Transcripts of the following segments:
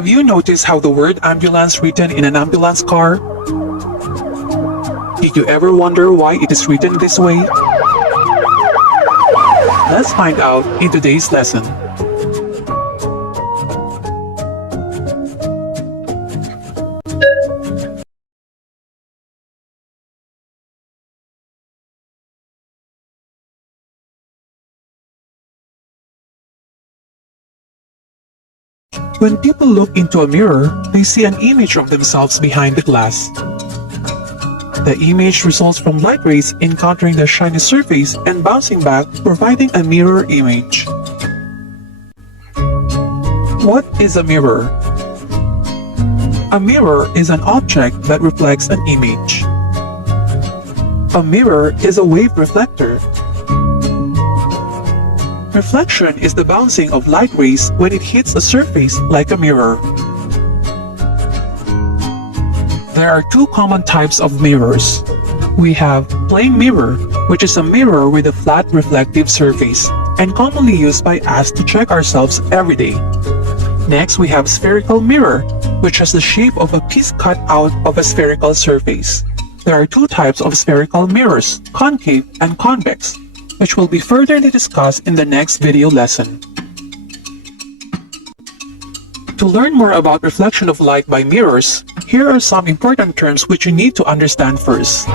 Have you noticed how the word ambulance written in an ambulance car? Did you ever wonder why it is written this way? Let's find out in today's lesson. When people look into a mirror, they see an image of themselves behind the glass. The image results from light rays encountering the shiny surface and bouncing back, providing a mirror image. What is a mirror? A mirror is an object that reflects an image. A mirror is a wave reflector. Reflection is the bouncing of light rays when it hits a surface like a mirror. There are two common types of mirrors. We have plain mirror, which is a mirror with a flat reflective surface and commonly used by us to check ourselves every day. Next, we have spherical mirror, which has the shape of a piece cut out of a spherical surface. There are two types of spherical mirrors, concave and convex, which will be further discussed in the next video lesson. To learn more about reflection of light by mirrors, here are some important terms which you need to understand first.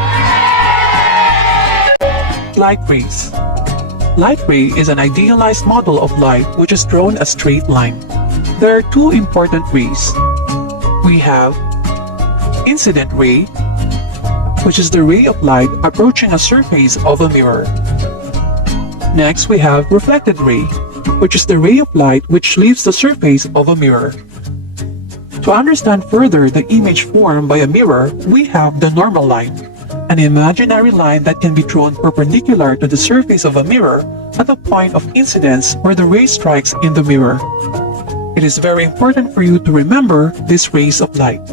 Light rays. Light ray is an idealized model of light which is drawn a straight line. There are two important rays. We have incident ray, which is the ray of light approaching a surface of a mirror. Next, we have reflected ray, which is the ray of light which leaves the surface of a mirror. To understand further the image formed by a mirror, we have the normal line, an imaginary line that can be drawn perpendicular to the surface of a mirror at the point of incidence where the ray strikes in the mirror. It is very important for you to remember these rays of light.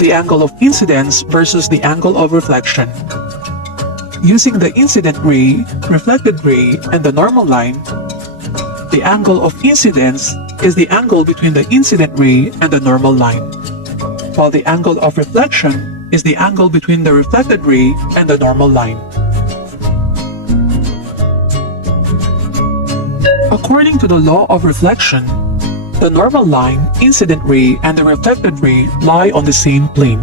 The angle of incidence versus the angle of reflection. Using the incident ray, reflected ray, and the normal line, the angle of incidence is the angle between the incident ray and the normal line, while the angle of reflection is the angle between the reflected ray and the normal line. According to the law of reflection, the normal line, incident ray, and the reflected ray lie on the same plane.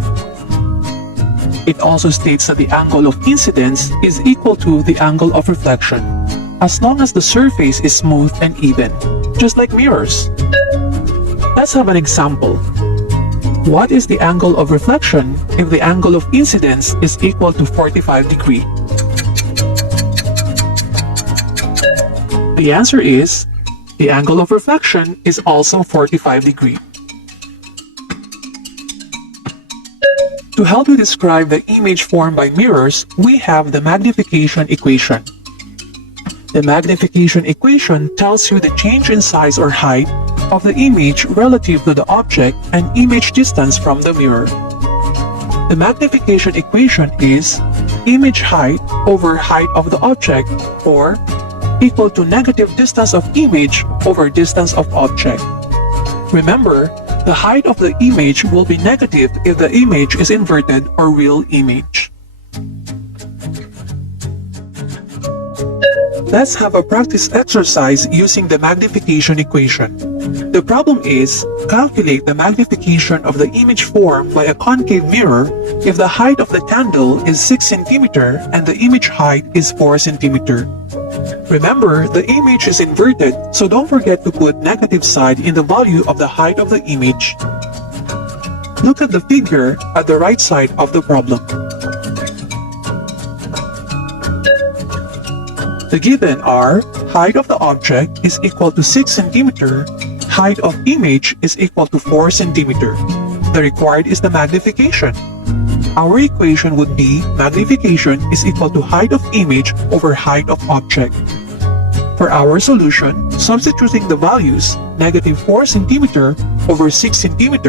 It also states that the angle of incidence is equal to the angle of reflection, as long as the surface is smooth and even, just like mirrors. Let's have an example. What is the angle of reflection if the angle of incidence is equal to 45 degrees? The answer is, the angle of reflection is also 45 degrees. To help you describe the image formed by mirrors, we have the magnification equation. The magnification equation tells you the change in size or height of the image relative to the object and image distance from the mirror. The magnification equation is image height over height of the object, or equal to negative distance of image over distance of object. Remember, the height of the image will be negative if the image is inverted or real image. Let's have a practice exercise using the magnification equation. The problem is, calculate the magnification of the image formed by a concave mirror if the height of the candle is 6 cm and the image height is 4 cm. Remember, the image is inverted, so don't forget to put negative side in the value of the height of the image. Look at the figure at the right side of the problem. The given are, height of the object is equal to 6 cm, height of image is equal to 4 cm. The required is the magnification. Our equation would be magnification is equal to height of image over height of object. For our solution, substituting the values negative 4 cm over 6 cm,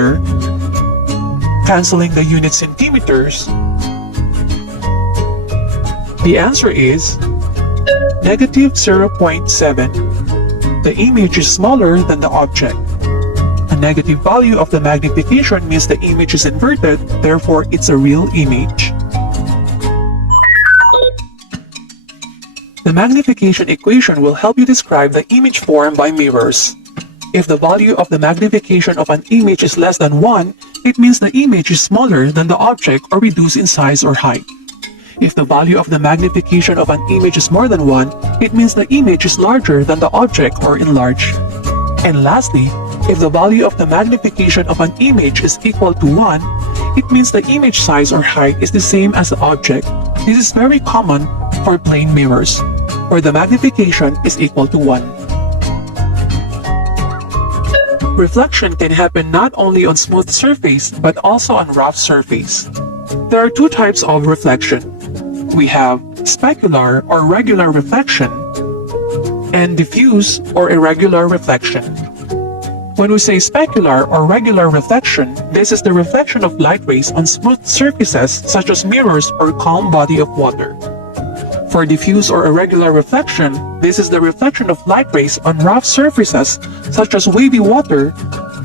canceling the unit centimeters, the answer is negative 0.7. the image is smaller than the object. A negative value of the magnification means the image is inverted, therefore it's a real image. The magnification equation will help you describe the image formed by mirrors. If the value of the magnification of an image is less than 1, it means the image is smaller than the object or reduced in size or height. If the value of the magnification of an image is more than 1, it means the image is larger than the object or enlarged. And lastly, if the value of the magnification of an image is equal to 1, it means the image size or height is the same as the object. This is very common for plane mirrors, where the magnification is equal to 1. Reflection can happen not only on smooth surface but also on rough surface. There are two types of reflection. We have specular or regular reflection and diffuse or irregular reflection. When we say specular or regular reflection, this is the reflection of light rays on smooth surfaces such as mirrors or calm body of water. For diffuse or irregular reflection, this is the reflection of light rays on rough surfaces such as wavy water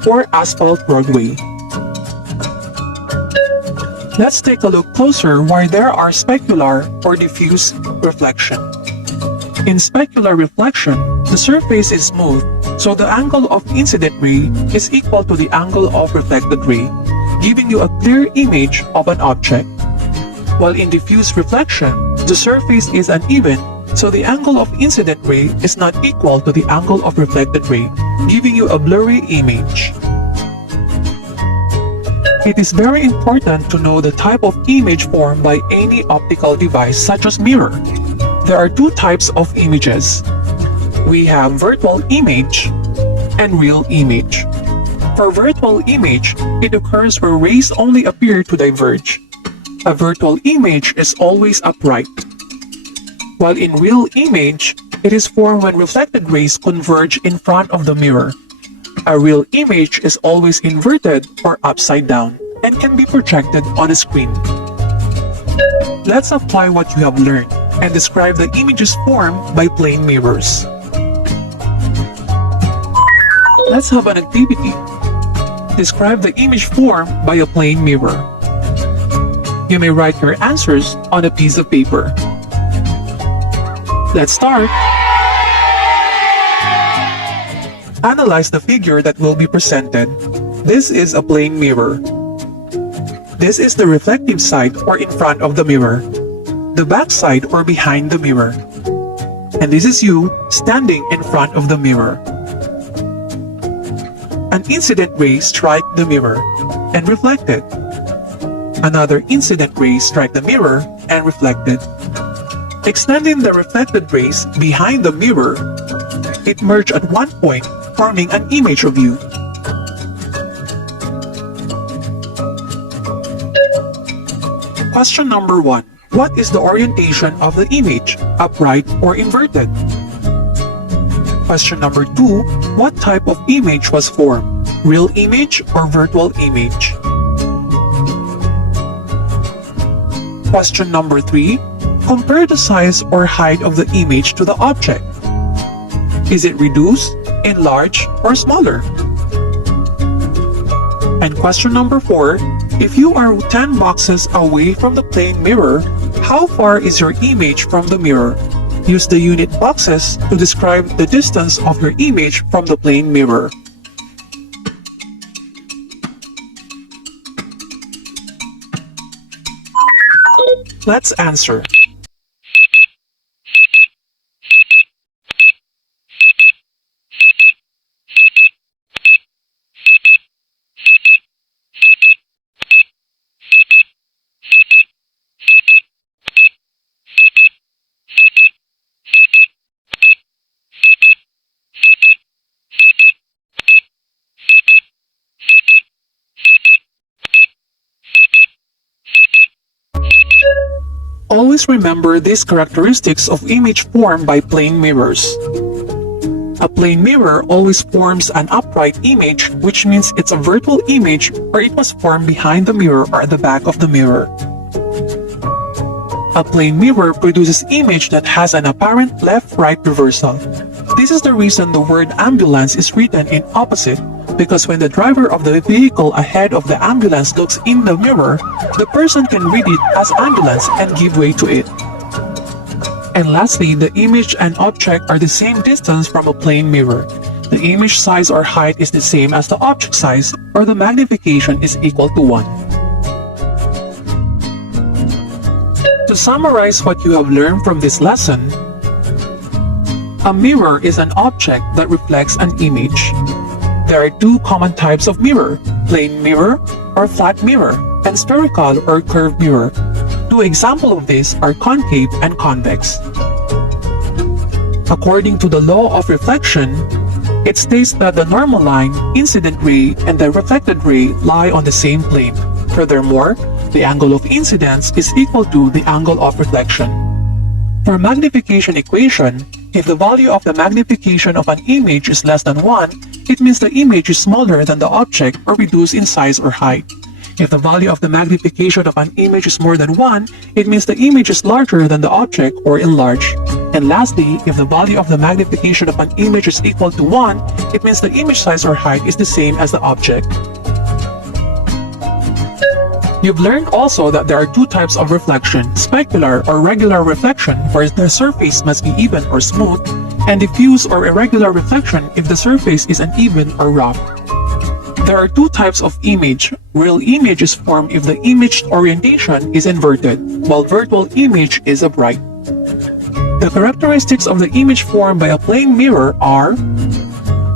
or asphalt roadway. Let's take a look closer why there are specular or diffuse reflection. In specular reflection, the surface is smooth, so the angle of incident ray is equal to the angle of reflected ray, giving you a clear image of an object. While in diffuse reflection, the surface is uneven, so the angle of incident ray is not equal to the angle of reflected ray, giving you a blurry image. It is very important to know the type of image formed by any optical device such as mirror. There are two types of images. We have virtual image and real image. For virtual image, it occurs where rays only appear to diverge. A virtual image is always upright, while in real image, it is formed when reflected rays converge in front of the mirror. A real image is always inverted or upside down and can be projected on a screen. Let's apply what you have learned and describe the images formed by plane mirrors. Let's have an activity. Describe the image formed by a plane mirror. You may write your answers on a piece of paper. Let's start. Analyze the figure that will be presented. This is a plane mirror. This is the reflective side or in front of the mirror, the back side or behind the mirror. And this is you standing in front of the mirror. An incident ray strike the mirror and reflect it. Another incident ray strike the mirror and reflect it. Extending the reflected rays behind the mirror, it merged at one point, forming an image of you. Question number 1. What is the orientation of the image, upright or inverted? Question number 2. What type of image was formed, real image or virtual image? Question number 3. Compare the size or height of the image to the object. Is it reduced, enlarged, or smaller? And question number 4. If you are 10 boxes away from the plane mirror, how far is your image from the mirror? Use the unit boxes to describe the distance of your image from the plane mirror. Let's answer. Always remember these characteristics of image formed by plane mirrors. A plane mirror always forms an upright image, which means it's a virtual image or it was formed behind the mirror or at the back of the mirror. A plane mirror produces image that has an apparent left-right reversal. This is the reason the word ambulance is written in opposite, because when the driver of the vehicle ahead of the ambulance looks in the mirror, the person can read it as ambulance and give way to it. And lastly, the image and object are the same distance from a plane mirror. The image size or height is the same as the object size, or the magnification is equal to 1. To summarize what you have learned from this lesson, a mirror is an object that reflects an image. There are two common types of mirror: plane mirror or flat mirror, and spherical or curved mirror. Two examples of this are concave and convex. According to the law of reflection, it states that the normal line, incident ray, and the reflected ray lie on the same plane. Furthermore, the angle of incidence is equal to the angle of reflection. For magnification equation, if the value of the magnification of an image is less than 1, it means the image is smaller than the object or reduced in size or height. If the value of the magnification of an image is more than 1, it means the image is larger than the object or enlarged. And lastly, if the value of the magnification of an image is equal to 1, it means the image size or height is the same as the object. You've learned also that there are two types of reflection: specular or regular reflection, where the surface must be even or smooth, and diffuse or irregular reflection if the surface is uneven or rough. There are two types of image. Real image is formed if the image orientation is inverted, while virtual image is upright. The characteristics of the image formed by a plane mirror are: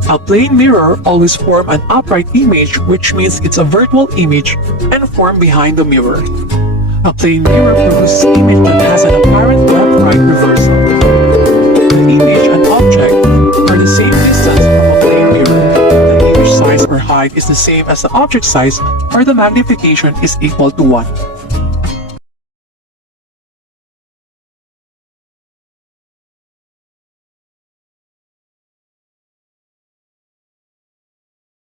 a plane mirror always forms an upright image, which means it's a virtual image and formed behind the mirror. A plane mirror produces image that has an apparent left-right reversal. The image and object are the same distance from a plane mirror. The image size or height is the same as the object size, or the magnification is equal to 1.